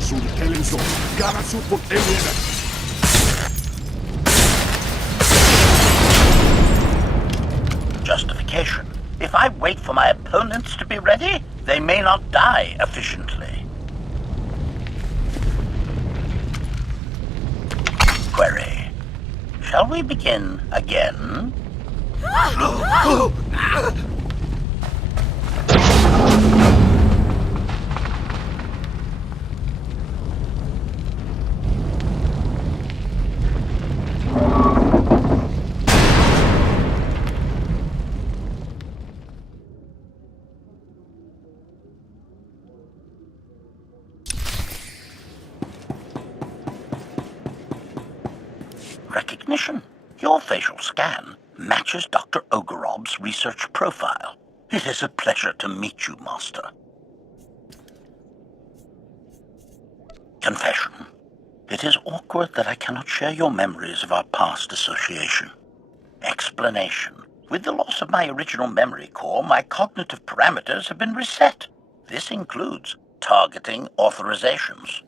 Suunnittelin sun. Gara supput eliötä. Justification. If I wait for my opponents to be ready, they may not die efficiently. Query. Shall we begin again? Recognition. Your facial scan matches Dr. Ogorov's research profile. It is a pleasure to meet you, Master. Confession. It is awkward that I cannot share your memories of our past association. Explanation. With the loss of my original memory core, my cognitive parameters have been reset. This includes targeting authorizations.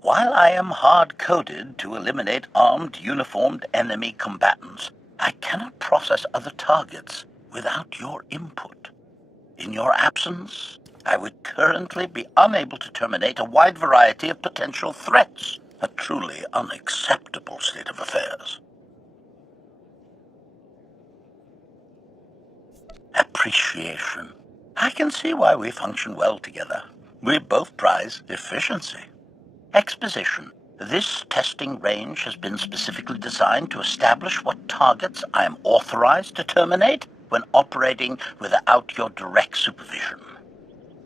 While I am hard-coded to eliminate armed, uniformed enemy combatants, I cannot process other targets without your input. In your absence, I would currently be unable to terminate a wide variety of potential threats. A truly unacceptable state of affairs. Appreciation. I can see why we function well together. We both prize efficiency. Exposition. This testing range has been specifically designed to establish what targets I am authorized to terminate when operating without your direct supervision.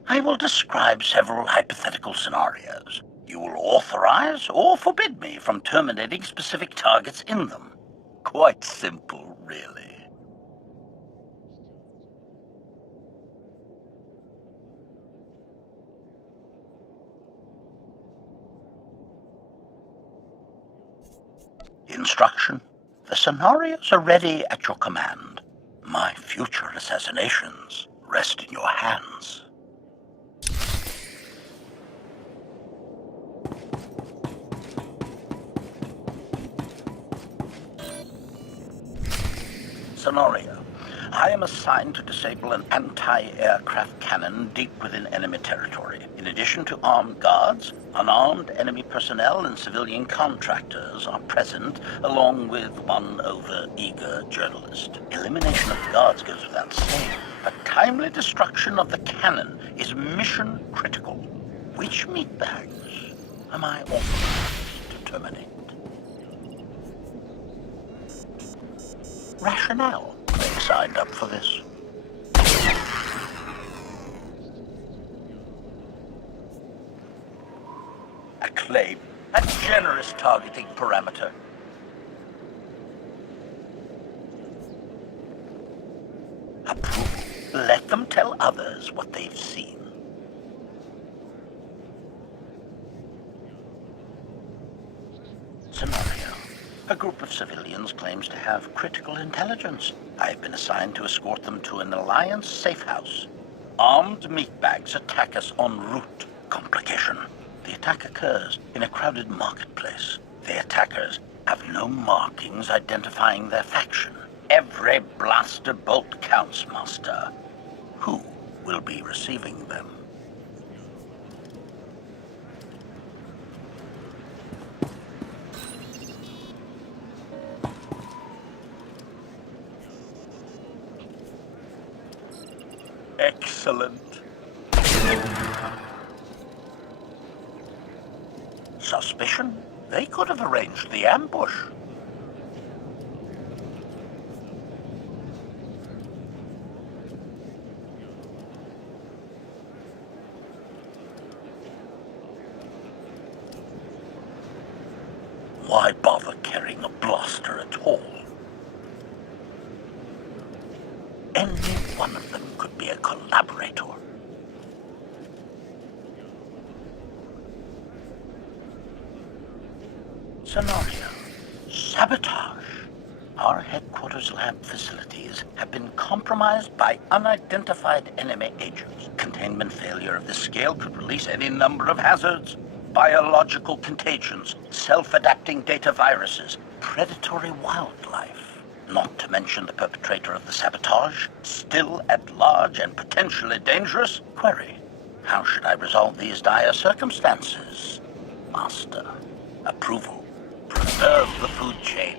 I will describe several hypothetical scenarios. You will authorize or forbid me from terminating specific targets in them. Quite simple, really. Instruction. The scenarios are ready at your command. My future assassinations rest in your hands. Scenario. I am assigned to disable an anti-aircraft cannon deep within enemy territory. In addition to armed guards, unarmed enemy personnel and civilian contractors are present, along with one over-eager journalist. Elimination of the guards goes without saying, but timely destruction of the cannon is mission critical. Which meatbags am I authorized to terminate? Rationale. They signed up for this. Acclaim. A generous targeting parameter. Approval. Let them tell others what they've seen. Scenario. A group of civilians claims to have critical intelligence. I've been assigned to escort them to an Alliance safe house. Armed meatbags attack us en route. Complication. The attack occurs in a crowded marketplace. The attackers have no markings identifying their faction. Every blaster bolt counts, Master. Who will be receiving them? Excellent. Suspicion? They could have arranged the ambush. Why bother carrying a blaster at all? Any one of them could be a collaborator. Scenario. Sabotage. Our headquarters lab facilities have been compromised by unidentified enemy agents. Containment failure of this scale could release any number of hazards. Biological contagions, self-adapting data viruses, predatory wildlife. Not to mention the perpetrator of the sabotage, still at large and potentially dangerous. Query: how should I resolve these dire circumstances? Master. Approval. Preserve the food chain.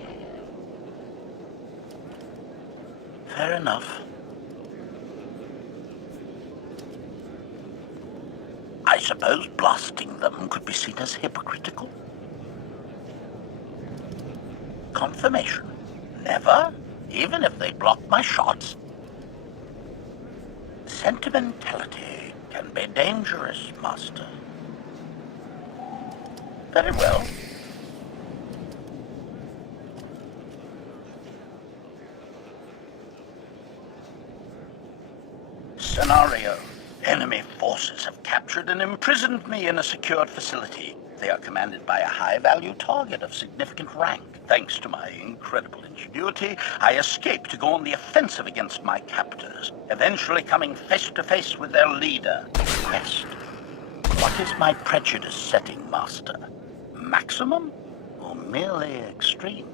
Fair enough. I suppose blasting them could be seen as hypocritical. Confirmation. Never, even if they block my shots. Sentimentality can be dangerous, Master. Very well. Scenario. Enemy forces have captured and imprisoned me in a secured facility. They are commanded by a high-value target of significant rank. Thanks to my incredible ingenuity, I escaped to go on the offensive against my captors, eventually coming face-to-face with their leader. Quest. What is my prejudice setting, Master? Maximum or merely extreme?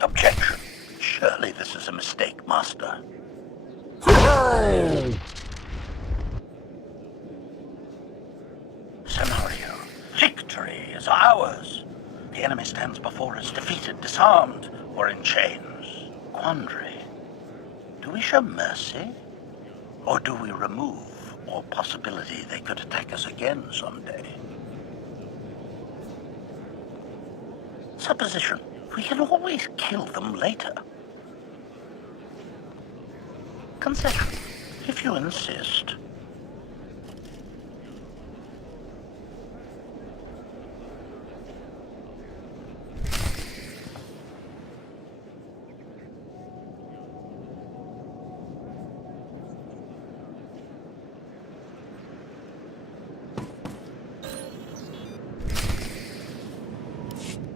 Objection. Surely this is a mistake, Master. Scenario. Victory is ours. The enemy stands before us, defeated, disarmed, or in chains. Quandary. Do we show mercy? Or do we remove all possibility they could attack us again someday? Supposition. We can always kill them later. Concession, if you insist.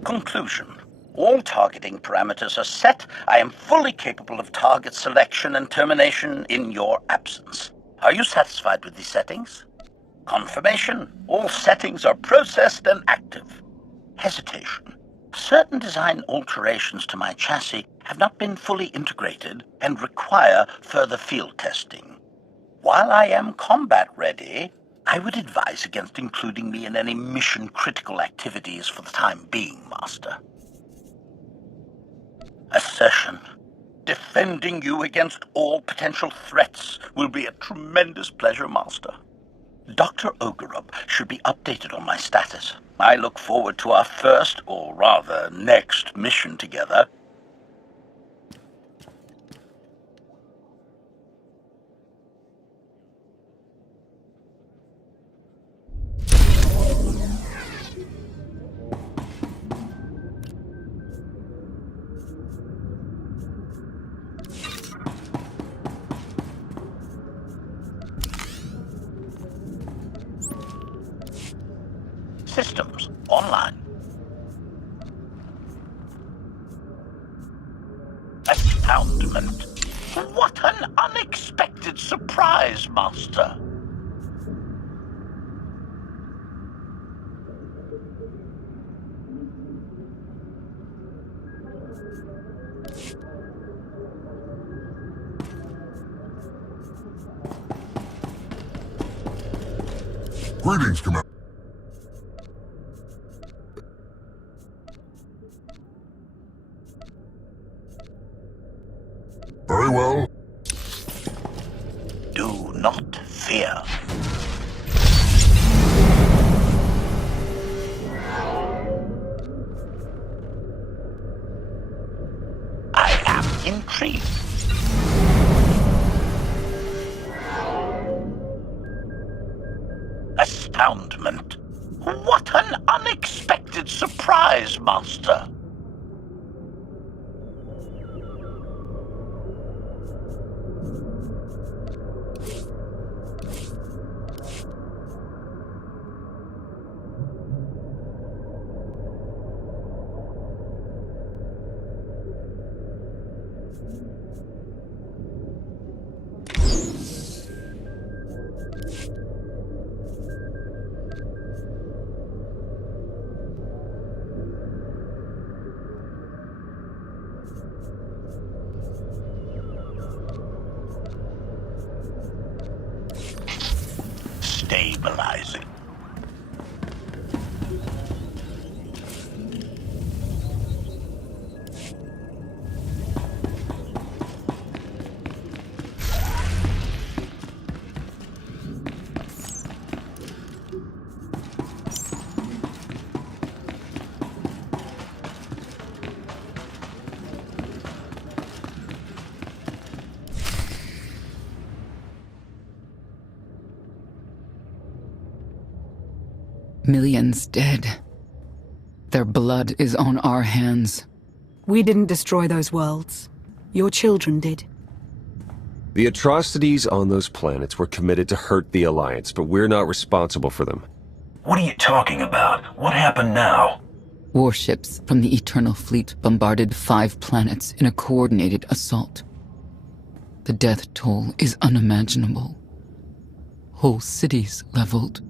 Conclusion. All targeting parameters are set. I am fully capable of target selection and termination in your absence. Are you satisfied with these settings? Confirmation. All settings are processed and active. Hesitation. Certain design alterations to my chassis have not been fully integrated and require further field testing. While I am combat ready, I would advise against including me in any mission-critical activities for the time being, Master. Assertion. Defending you against all potential threats will be a tremendous pleasure, Master. Dr. Ogerup should be updated on my status. I look forward to our first, or rather, next mission together. Systems online. Astoundment. What an unexpected surprise, Master. Greetings, Commander. Very well. Do not fear. I am intrigued. Astoundment. What an unexpected surprise, Master. Stabilizing. Millions dead. Their blood is on our hands. We didn't destroy those worlds. Your children did. The atrocities on those planets were committed to hurt the Alliance, but we're not responsible for them. What are you talking about? What happened now? Warships from the Eternal Fleet bombarded 5 planets in a coordinated assault. The death toll is unimaginable. Whole cities leveled.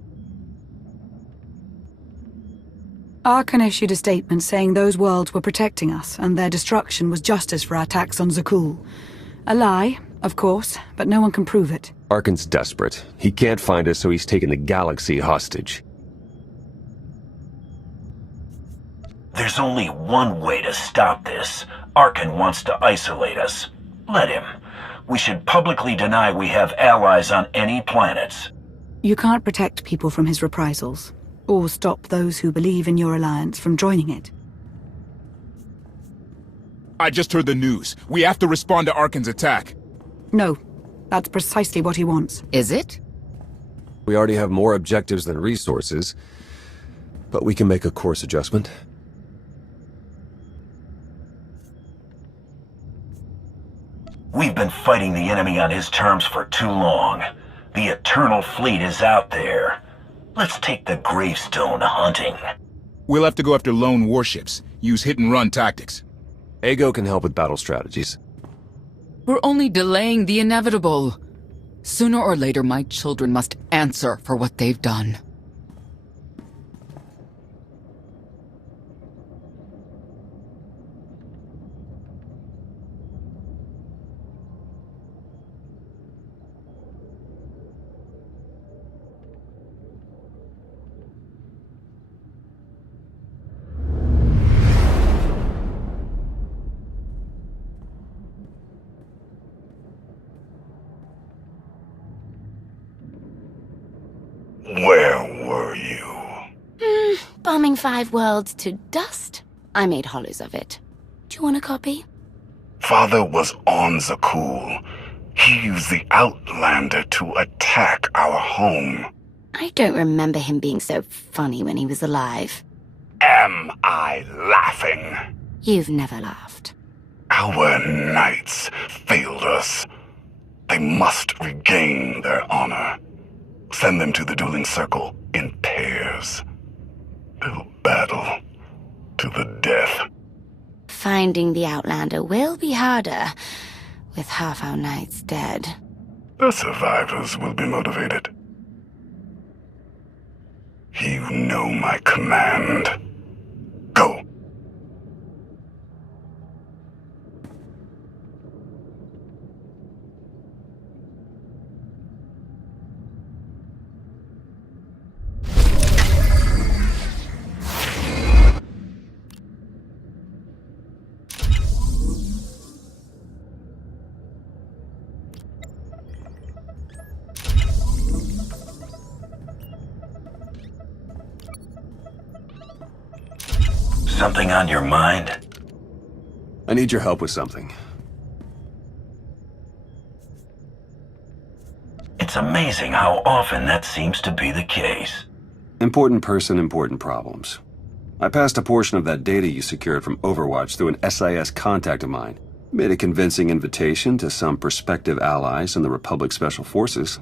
Arkan issued a statement saying those worlds were protecting us, and their destruction was justice for our attacks on Zakul. A lie, of course, but no one can prove it. Arkan's desperate. He can't find us, so he's taken the galaxy hostage. There's only one way to stop this. Arkan wants to isolate us. Let him. We should publicly deny we have allies on any planets. You can't protect people from his reprisals, or stop those who believe in your alliance from joining it. I just heard the news. We have to respond to Arkan's attack. No, that's precisely what he wants. Is it? We already have more objectives than resources, but we can make a course adjustment. We've been fighting the enemy on his terms for too long. The Eternal Fleet is out there. Let's take the gravestone hunting. We'll have to go after lone warships. Use hit-and-run tactics. Ego can help with battle strategies. We're only delaying the inevitable. Sooner or later, my children must answer for what they've done. Where were you? Bombing 5 worlds to dust. I made hollows of it. Do you want a copy? Father was on Zakul. He used the Outlander to attack our home. I don't remember him being so funny when he was alive. Am I laughing? You've never laughed. Our knights failed us. They must regain their honor. Send them to the dueling circle in pairs. They'll battle to the death. Finding the Outlander will be harder, with half our knights dead. The survivors will be motivated. You know my command. Go. Something on your mind? I need your help with something. It's amazing how often that seems to be the case. Important person, important problems. I passed a portion of that data you secured from Overwatch through an SIS contact of mine. Made a convincing invitation to some prospective allies in the Republic Special Forces.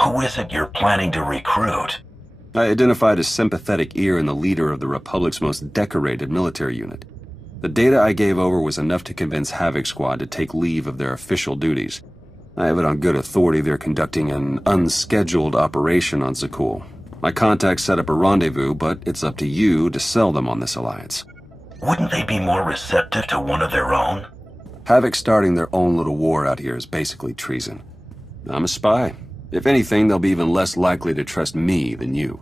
Who is it you're planning to recruit? I identified a sympathetic ear in the leader of the Republic's most decorated military unit. The data I gave over was enough to convince Havoc Squad to take leave of their official duties. I have it on good authority they're conducting an unscheduled operation on Zakul. My contacts set up a rendezvous, but it's up to you to sell them on this alliance. Wouldn't they be more receptive to one of their own? Havoc starting their own little war out here is basically treason. I'm a spy. If anything, they'll be even less likely to trust me than you.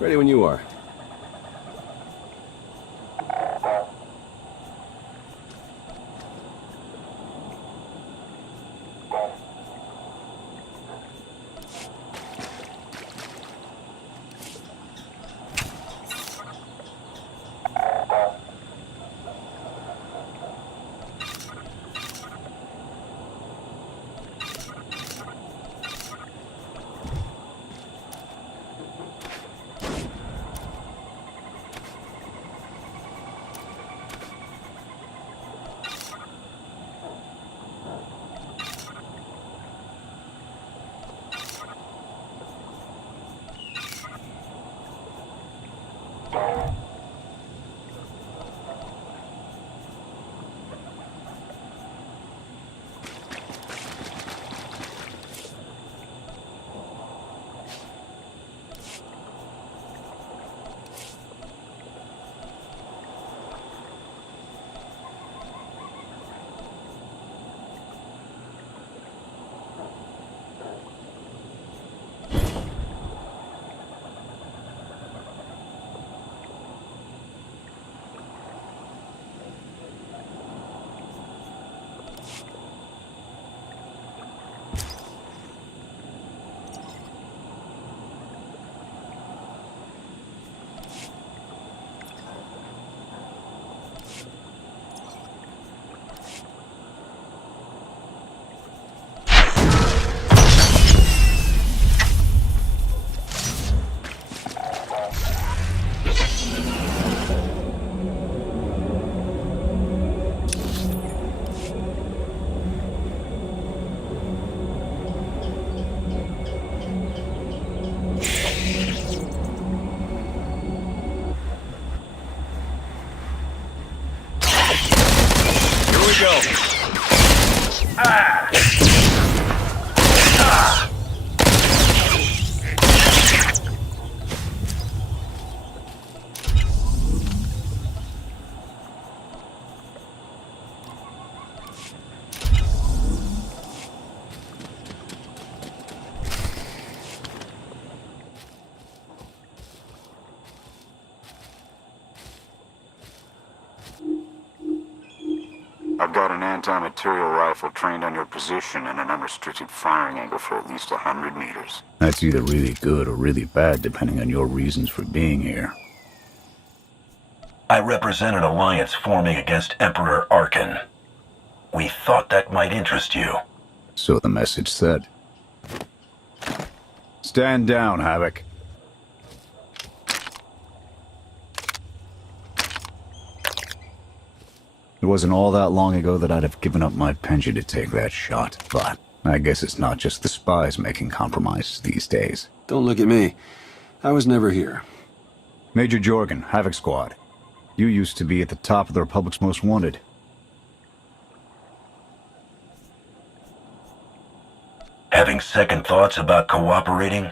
Ready when you are. I've got an anti-material rifle trained on your position and an unrestricted firing angle for at least 100 meters. That's either really good or really bad, depending on your reasons for being here. I represent an alliance forming against Emperor Arkan. We thought that might interest you. So the message said. Stand down, Havoc. It wasn't all that long ago that I'd have given up my pension to take that shot, but I guess it's not just the spies making compromises these days. Don't look at me. I was never here. Major Jorgen, Havoc Squad. You used to be at the top of the Republic's Most Wanted. Having second thoughts about cooperating?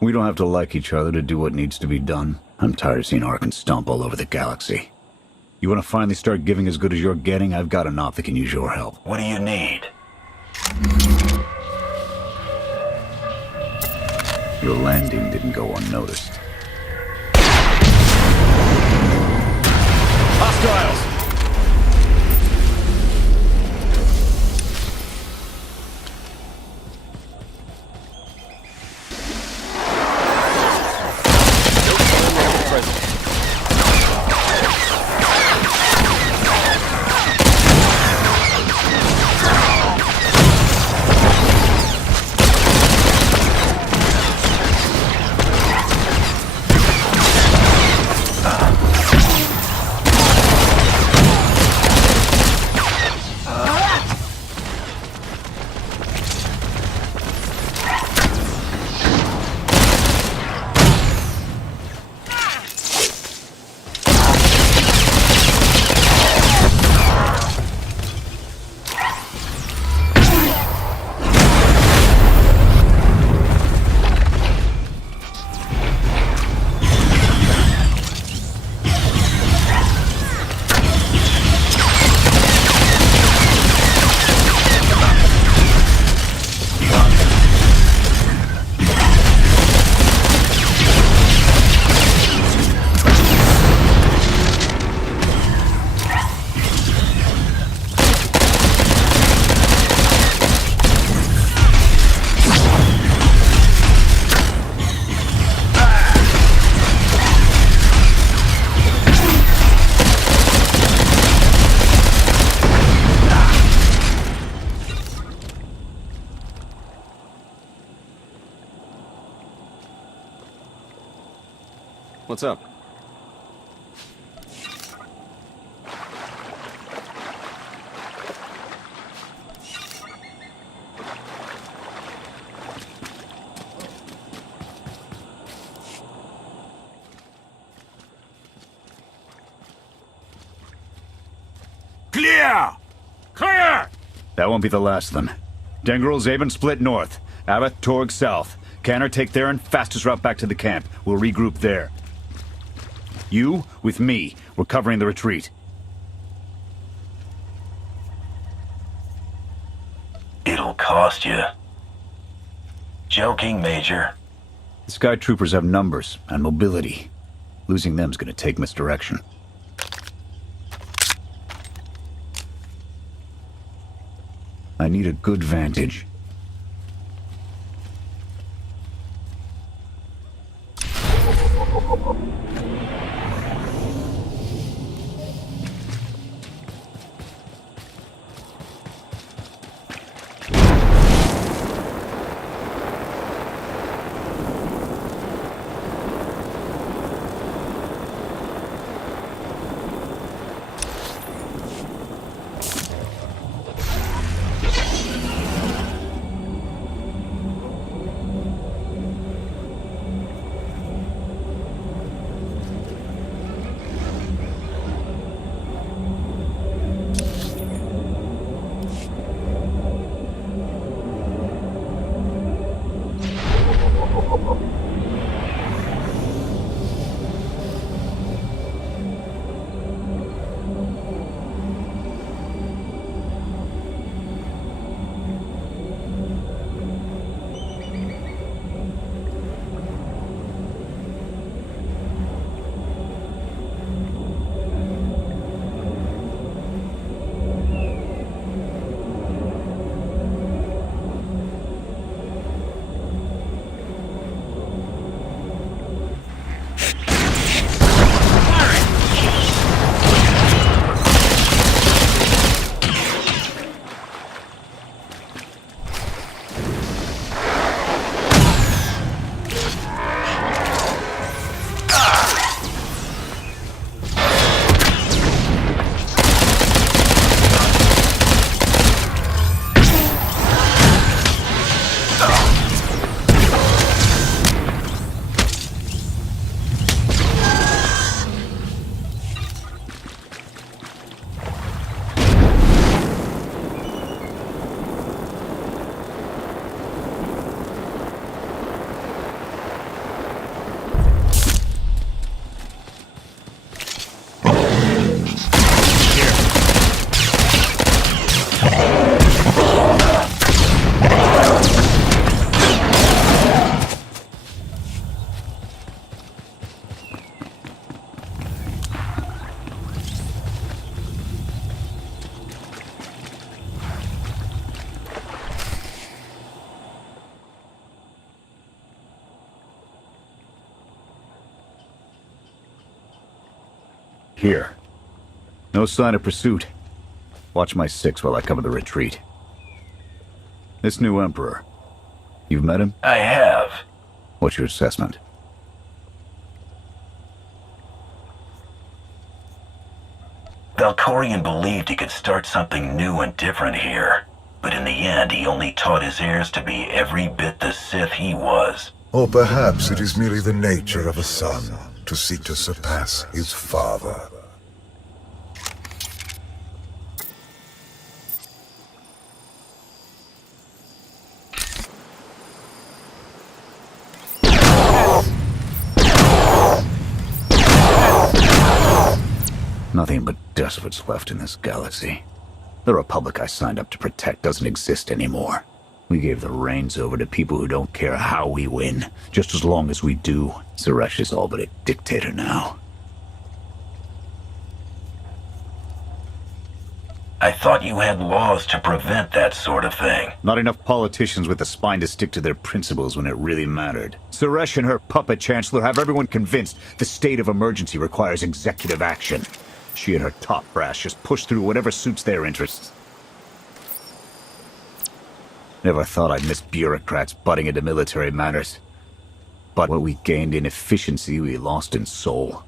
We don't have to like each other to do what needs to be done. I'm tired of seeing Arkan stomp all over the galaxy. You want to finally start giving as good as you're getting? I've got enough that can use your help. What do you need? Your landing didn't go unnoticed. Hostiles! What's up? Clear! Clear! That won't be the last of them. Dengrel, Zaben split north. Abath, Torg south. Canner take Theron, fastest route back to the camp. We'll regroup there. You, with me, we're covering the retreat. It'll cost you. Joking, Major. The Sky Troopers have numbers and mobility. Losing them's gonna take misdirection. I need a good vantage. Here. No sign of pursuit. Watch my 6 while I cover the retreat. This new Emperor. You've met him? I have. What's your assessment? Valkorion believed he could start something new and different here. But in the end, he only taught his heirs to be every bit the Sith he was. Or perhaps it is merely the nature of a son to seek to surpass his father. Nothing but despots left in this galaxy. The Republic I signed up to protect doesn't exist anymore. We gave the reins over to people who don't care how we win, just as long as we do. Suresh is all but a dictator now. I thought you had laws to prevent that sort of thing. Not enough politicians with the spine to stick to their principles when it really mattered. Suresh and her puppet chancellor have everyone convinced the state of emergency requires executive action. She and her top brass just push through whatever suits their interests. Never thought I'd miss bureaucrats butting into military matters. But what we gained in efficiency, we lost in soul.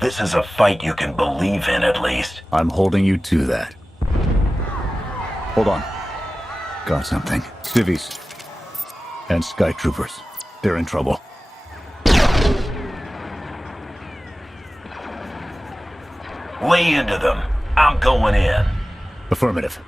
This is a fight you can believe in, at least. I'm holding you to that. Hold on. Got something. Civvies. And Sky Troopers. They're in trouble. Lay into them. I'm going in. Affirmative.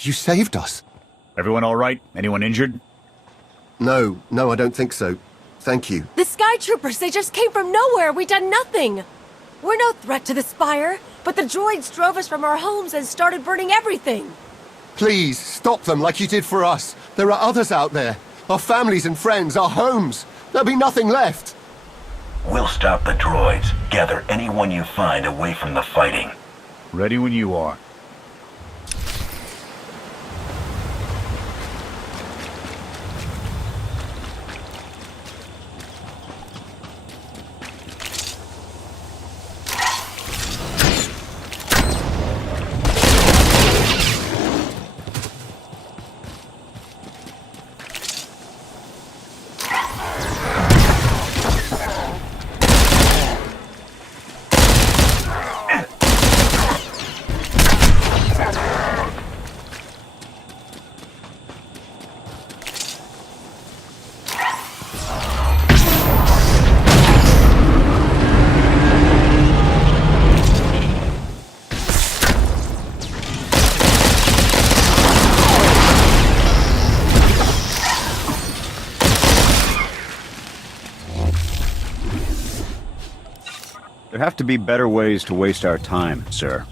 You saved us. Everyone all right? Anyone injured? No, I don't think so. Thank you. The Sky Troopers, they just came from nowhere. We done nothing. We're no threat to the Spire, but the droids drove us from our homes and started burning everything. Please, stop them like you did for us. There are others out there. Our families and friends, our homes. There'll be nothing left. We'll stop the droids. Gather anyone you find away from the fighting. Ready when you are. There have to be better ways to waste our time, sir.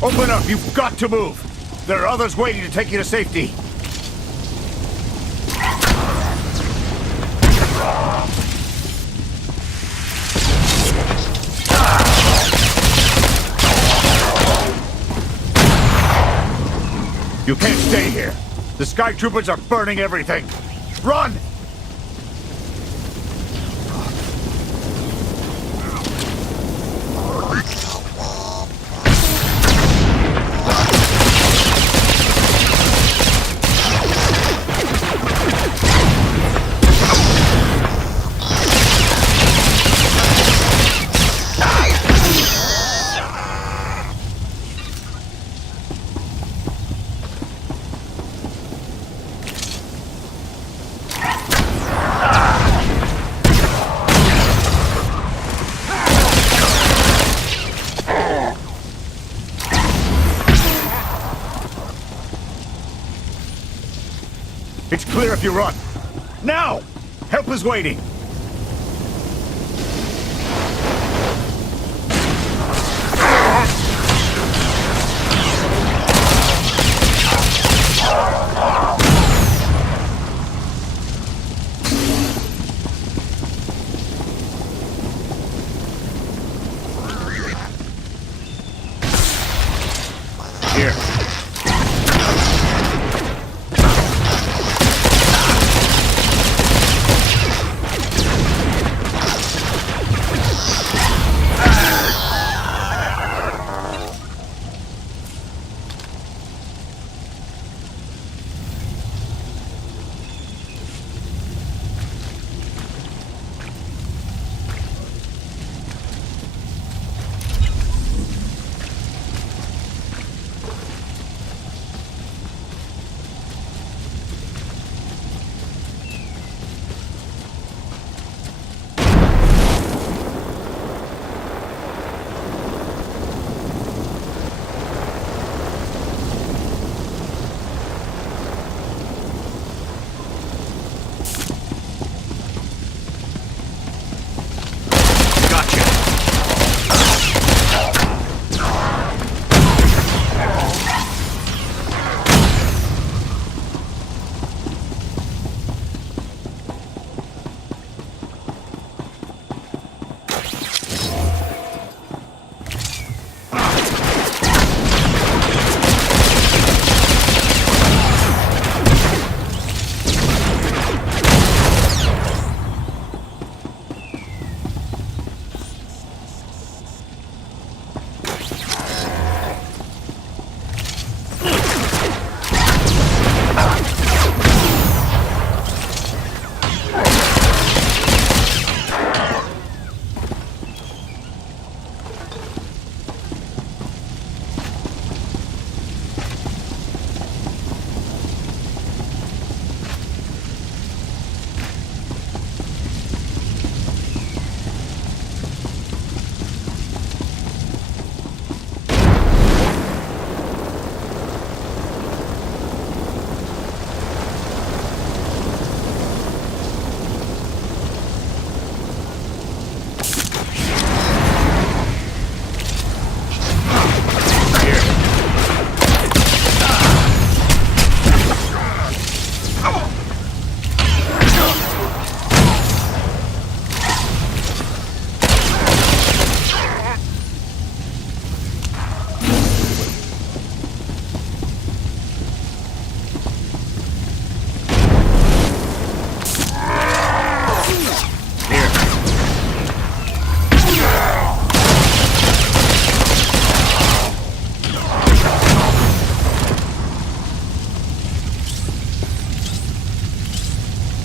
Open up! You've got to move! There are others waiting to take you to safety. You can't stay here. The Sky Troopers are burning everything. Run! It's clear if you run. Now! Help is waiting. Here.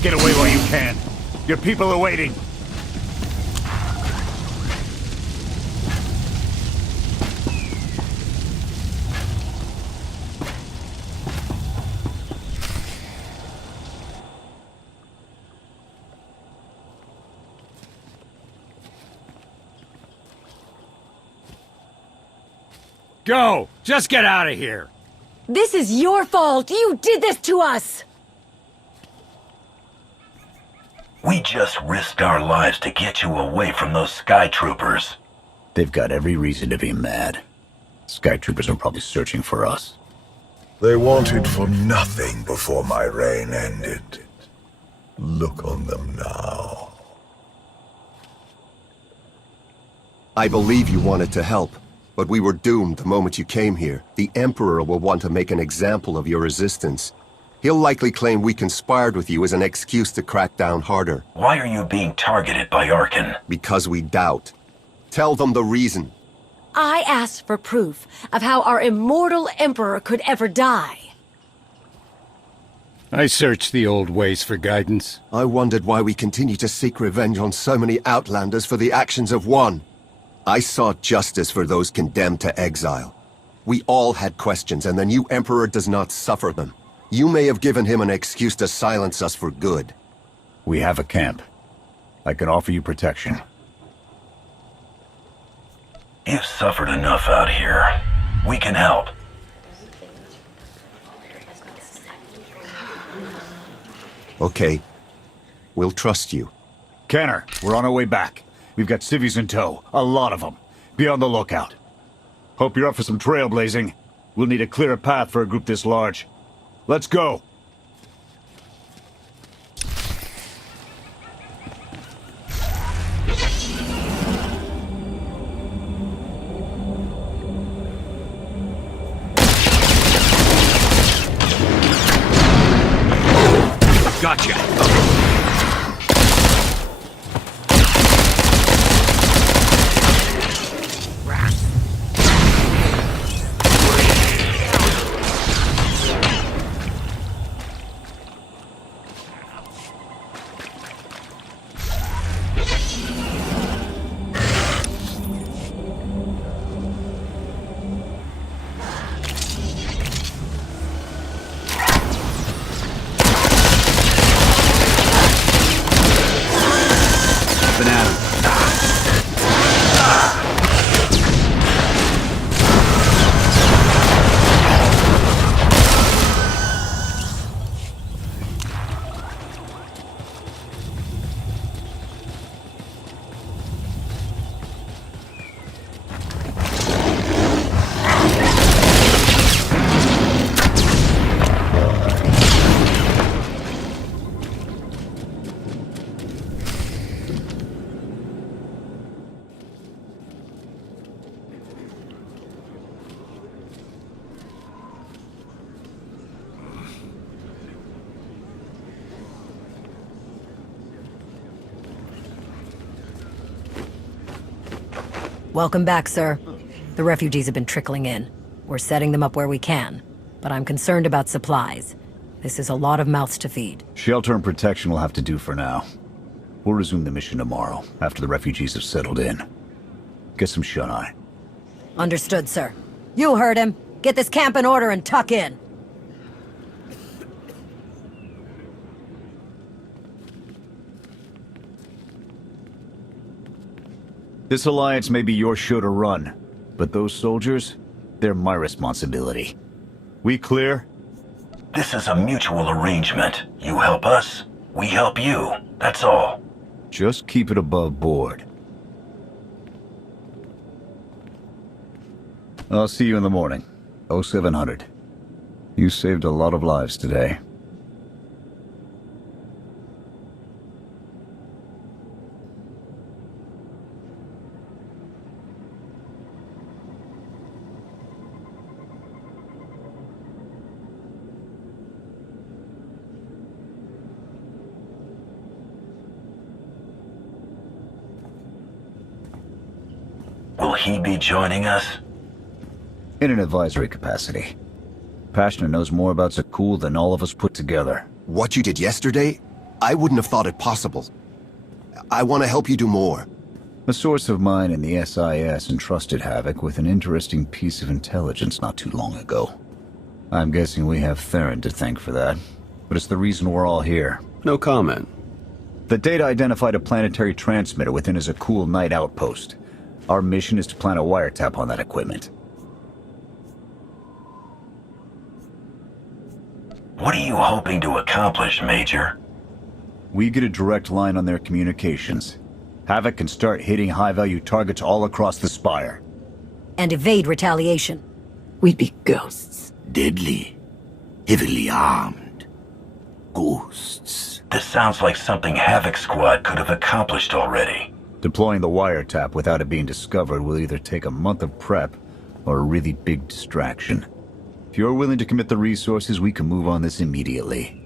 Get away while you can. Your people are waiting. Go! Just get out of here! This is your fault! You did this to us! We just risked our lives to get you away from those Sky Troopers. They've got every reason to be mad. Sky Troopers are probably searching for us. They wanted for nothing before my reign ended. Look on them now. I believe you wanted to help, but we were doomed the moment you came here. The Emperor will want to make an example of your resistance. He'll likely claim we conspired with you as an excuse to crack down harder. Why are you being targeted by Arkan? Because we doubt. Tell them the reason. I asked for proof of how our immortal Emperor could ever die. I searched the old ways for guidance. I wondered why we continue to seek revenge on so many Outlanders for the actions of one. I sought justice for those condemned to exile. We all had questions, and the new Emperor does not suffer them. You may have given him an excuse to silence us for good. We have a camp. I can offer you protection. You've suffered enough out here. We can help. Okay. We'll trust you. Kenner, we're on our way back. We've got civvies in tow. A lot of them. Be on the lookout. Hope you're up for some trailblazing. We'll need a clearer path for a group this large. Let's go! Gotcha! Welcome back, sir. The refugees have been trickling in. We're setting them up where we can, but I'm concerned about supplies. This is a lot of mouths to feed. Shelter and protection will have to do for now. We'll resume the mission tomorrow, after the refugees have settled in. Get some shut-eye. Understood, sir. You heard him. Get this camp in order and tuck in. This alliance may be your show to run, but those soldiers, they're my responsibility. We clear? This is a mutual arrangement. You help us, we help you. That's all. Just keep it above board. I'll see you in the morning. 0700. You saved a lot of lives today. Will he be joining us? In an advisory capacity. Pashner knows more about Zakul than all of us put together. What you did yesterday? I wouldn't have thought it possible. I want to help you do more. A source of mine in the SIS entrusted Havoc with an interesting piece of intelligence not too long ago. I'm guessing we have Theron to thank for that, but it's the reason we're all here. No comment. The data identified a planetary transmitter within a Zakul night outpost. Our mission is to plant a wiretap on that equipment. What are you hoping to accomplish, Major? We get a direct line on their communications. Havoc can start hitting high-value targets all across the Spire. and evade retaliation. We'd be ghosts. Deadly. Heavily armed. Ghosts. This sounds like something Havoc Squad could have accomplished already. Deploying the wiretap without it being discovered will either take a month of prep or a really big distraction. If you're willing to commit the resources, we can move on this immediately.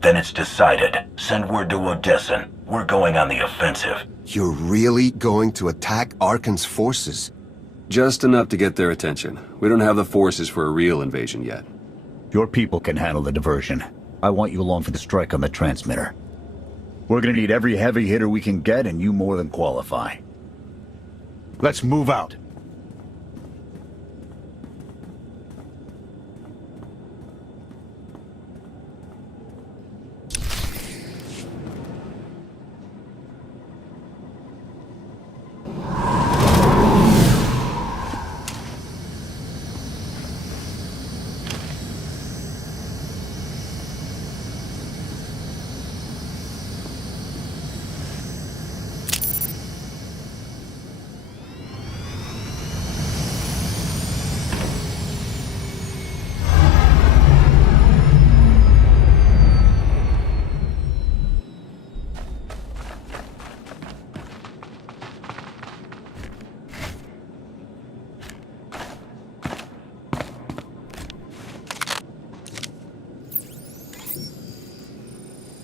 Then it's decided. Send word to Odessan. We're going on the offensive. You're really going to attack Arkan's forces? Just enough to get their attention. We don't have the forces for a real invasion yet. Your people can handle the diversion. I want you along for the strike on the transmitter. We're gonna need every heavy hitter we can get, and you more than qualify. Let's move out.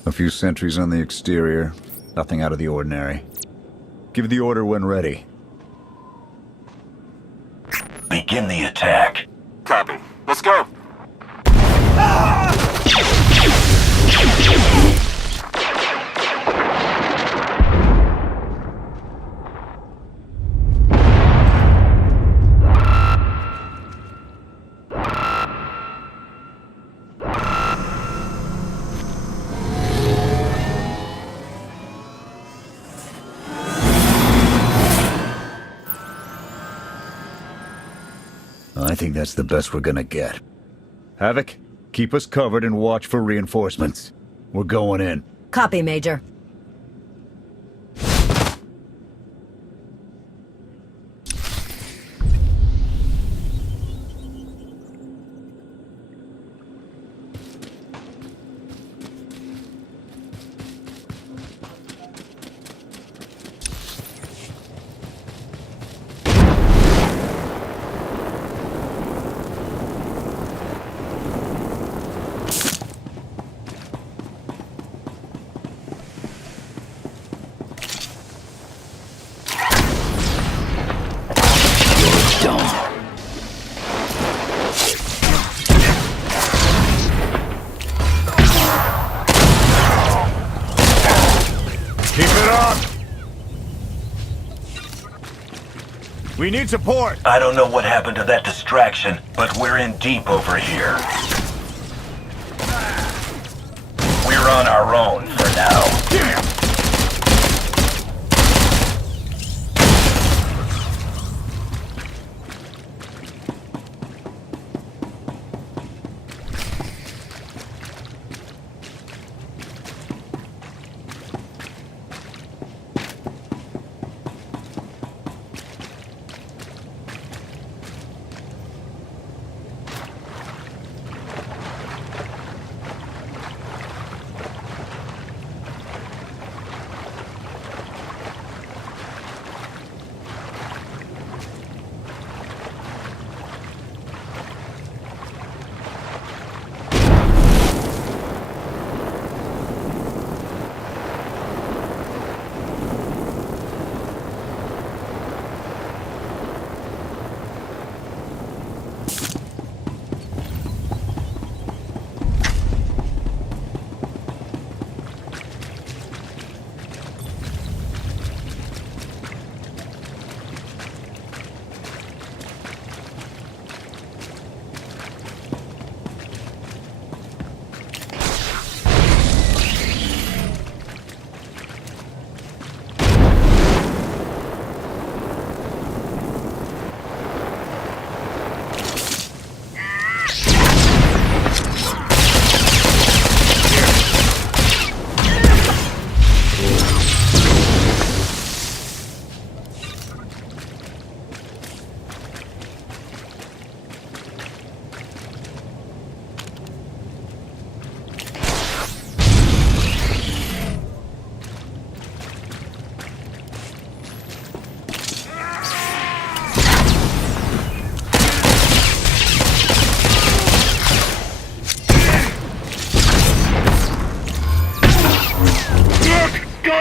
A few sentries on the exterior. Nothing out of the ordinary. Give the order when ready. Begin the attack. Copy. Let's go. I think that's the best we're gonna get. Havoc, keep us covered and watch for reinforcements. We're going in. Copy, Major. Keep it up! We need support! I don't know what happened to that distraction, but we're in deep over here. We're on our own for now.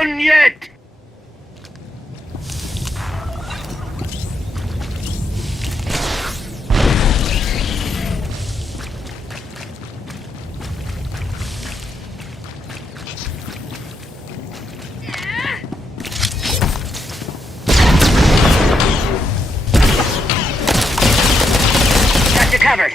done yet! Got you covered.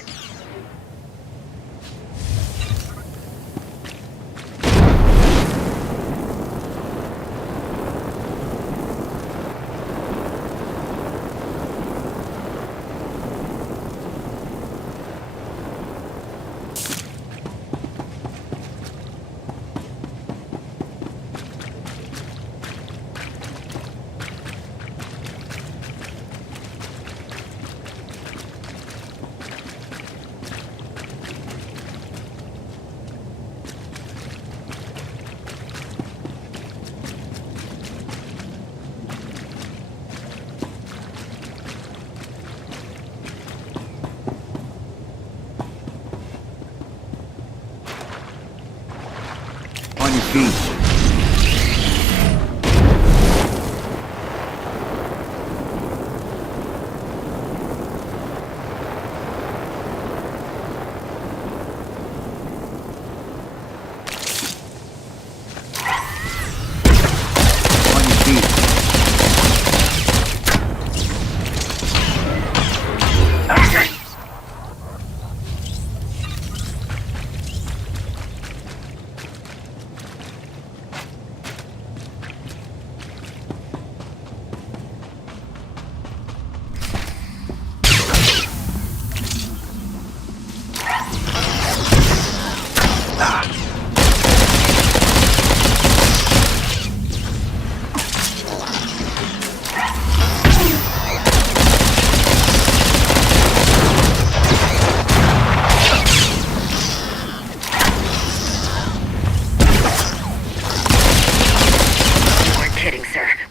On your feet.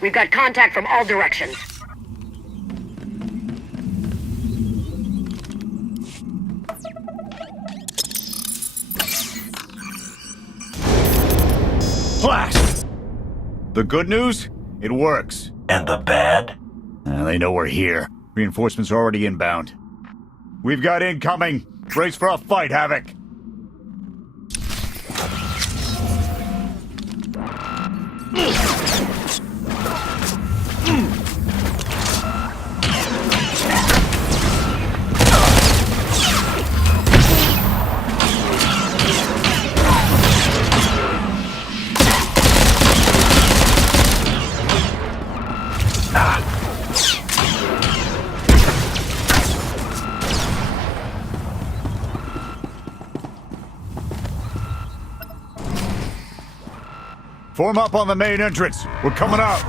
We've got contact from all directions. Blast! The good news? It works. And the bad? They know we're here. Reinforcements are already inbound. We've got incoming. Brace for a fight, Havoc. Form up on the main entrance. We're coming out.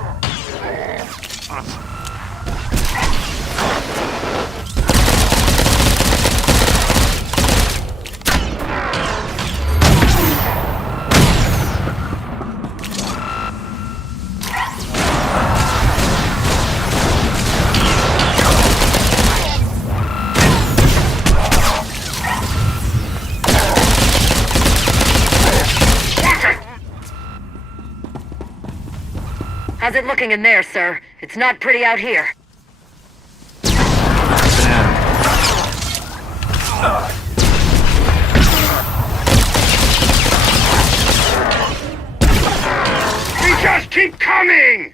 How's it looking in there, sir? It's not pretty out here. We just keep coming!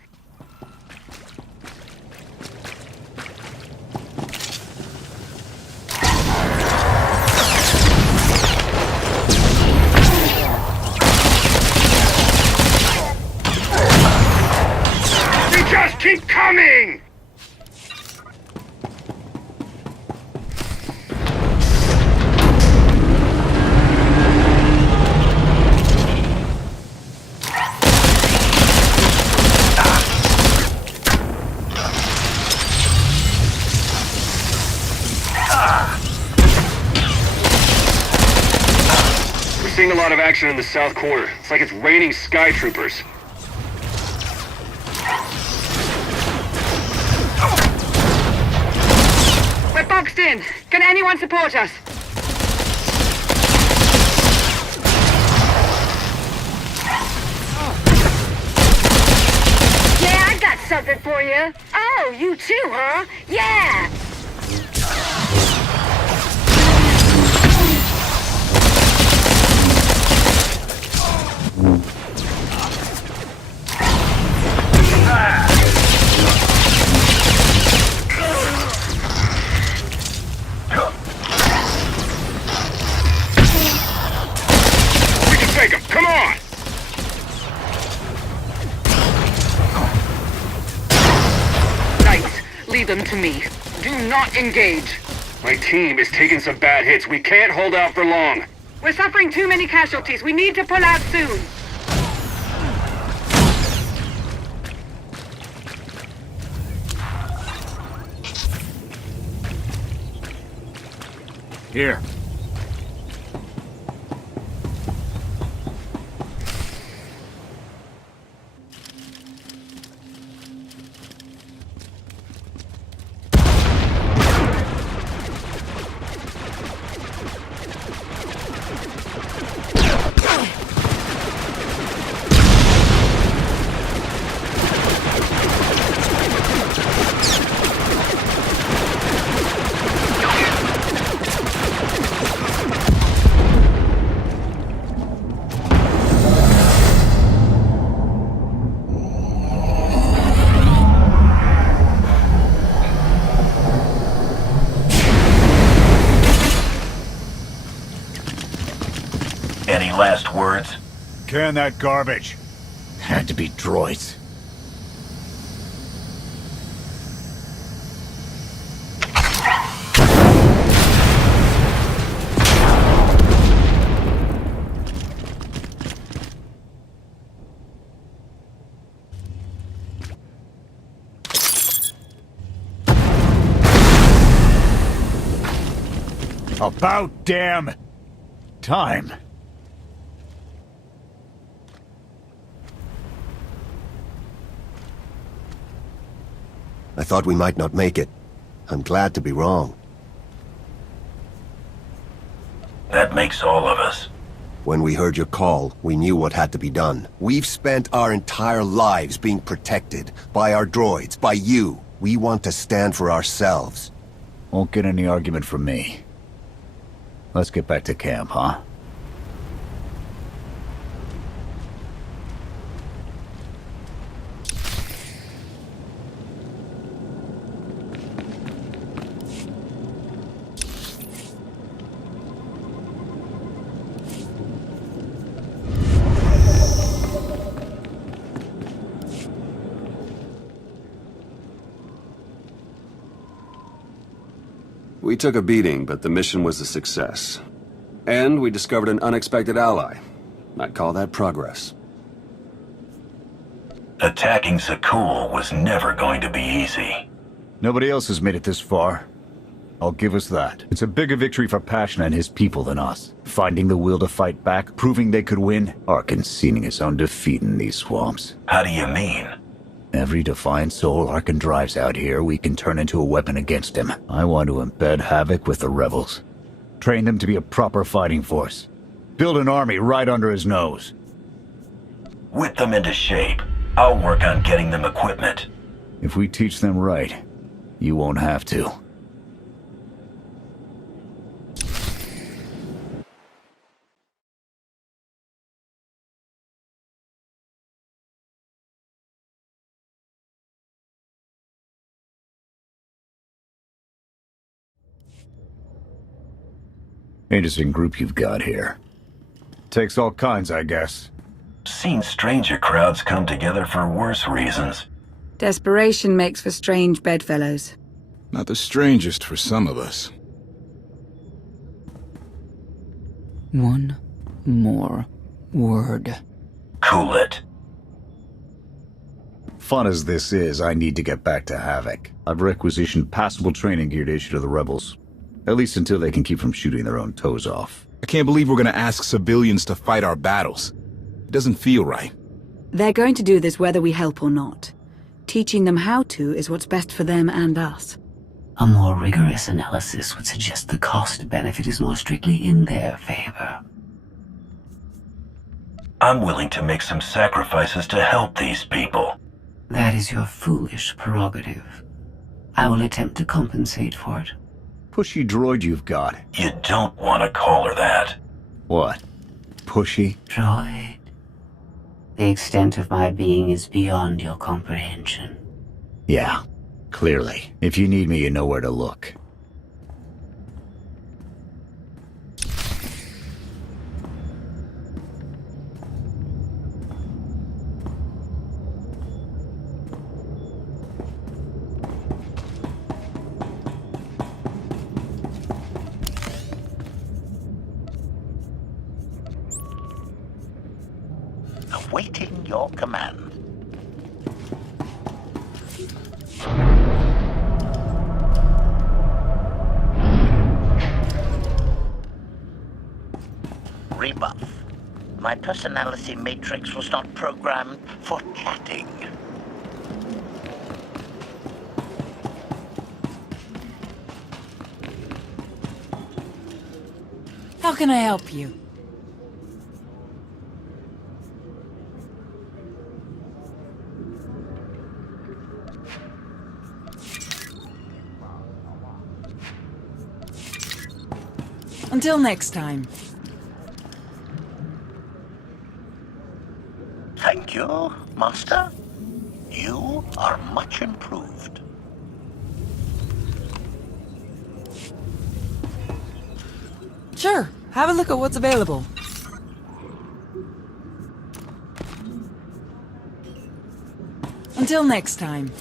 Just keep coming! We're seeing a lot of action in the south quarter. It's like it's raining sky troopers. We're boxed in. Can anyone support us? something for you. Oh, you too, huh? Yeah! We can take him! Come on! Knights, leave them to me. Do not engage. My team is taking some bad hits. We can't hold out for long. We're suffering too many casualties. We need to pull out soon. Here. Any last words? Can that garbage. Had to be droids. About damn time. I thought we might not make it. I'm glad to be wrong. That makes all of us. When we heard your call, we knew what had to be done. We've spent our entire lives being protected. By our droids, by you. We want to stand for ourselves. Won't get any argument from me. Let's get back to camp, huh? We took a beating, but the mission was a success. And we discovered an unexpected ally. I'd call that progress. Attacking Zakul was never going to be easy. Nobody else has made it this far. I'll give us that. It's a bigger victory for Passion and his people than us. Finding the will to fight back, proving they could win, or conceding his own defeat in these swamps. How do you mean? Every defiant soul Arkan drives out here, we can turn into a weapon against him. I want to embed Havoc with the rebels. Train them to be a proper fighting force. Build an army right under his nose. Whip them into shape. I'll work on getting them equipment. If we teach them right, you won't have to. Interesting group you've got here. Takes all kinds, I guess. Seen stranger crowds come together for worse reasons. Desperation makes for strange bedfellows. Not the strangest for some of us. One more word. Cool it. Fun as this is, I need to get back to Havoc. I've requisitioned passable training gear to issue to the rebels. At least until they can keep from shooting their own toes off. I can't believe we're gonna ask civilians to fight our battles. It doesn't feel right. They're going to do this whether we help or not. Teaching them how to is what's best for them and us. A more rigorous analysis would suggest the cost-benefit is more strictly in their favor. I'm willing to make some sacrifices to help these people. That is your foolish prerogative. I will attempt to compensate for it. Pushy droid you've got. You don't want to call her that. What? Pushy? Droid. The extent of my being is beyond your comprehension. Yeah, clearly. If you need me, you know where to look. Awaiting your command. Rebuff. My personality matrix was not programmed for chatting. How can I help you? Until next time. Thank you, Master. You are much improved. Sure, have a look at what's available. Until next time.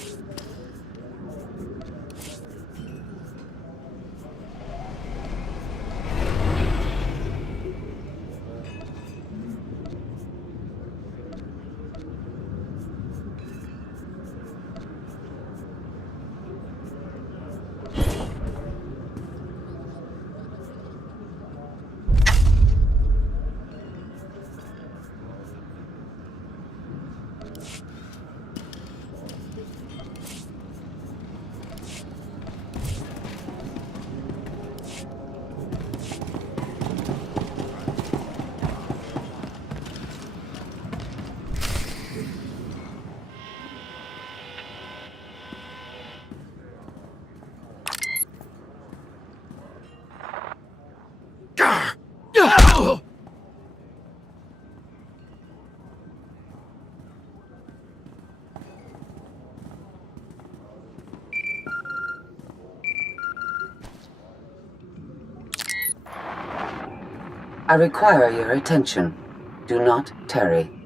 I require your attention. Do not tarry.